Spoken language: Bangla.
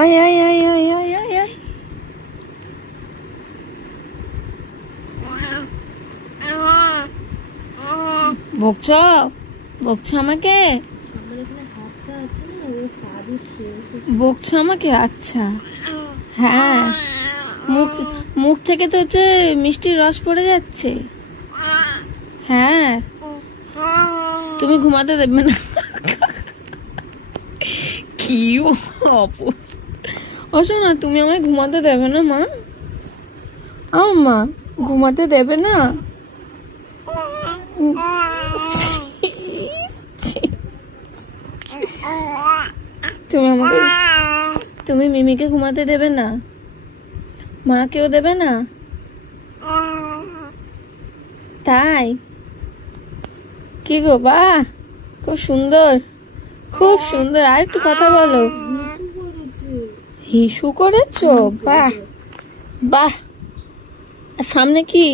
আয় আয় আয় আয় আয় আয় আয়। বকছ বকছ আমাকে, বকছ আমাকে? আচ্ছা হ্যাঁ, মুখ মুখ থেকে তো হচ্ছে মিষ্টির রস পড়ে যাচ্ছে। হ্যাঁ তুমি ঘুমাতে দেবে না? কি অবস্থা না, তুমি আমায় ঘুমাতে দেবে না মা? মা ঘুমাতে দেবে না? তুমি আমাকে, তুমি মিমিকে ঘুমাতে দেবে না? মাকেও দেবে না? তাই কি গো, বাহ খুব সুন্দর, খুব সুন্দর। আর একটু কথা বলো। হিসু করেছো? বাহ বাহ। সামনে কি?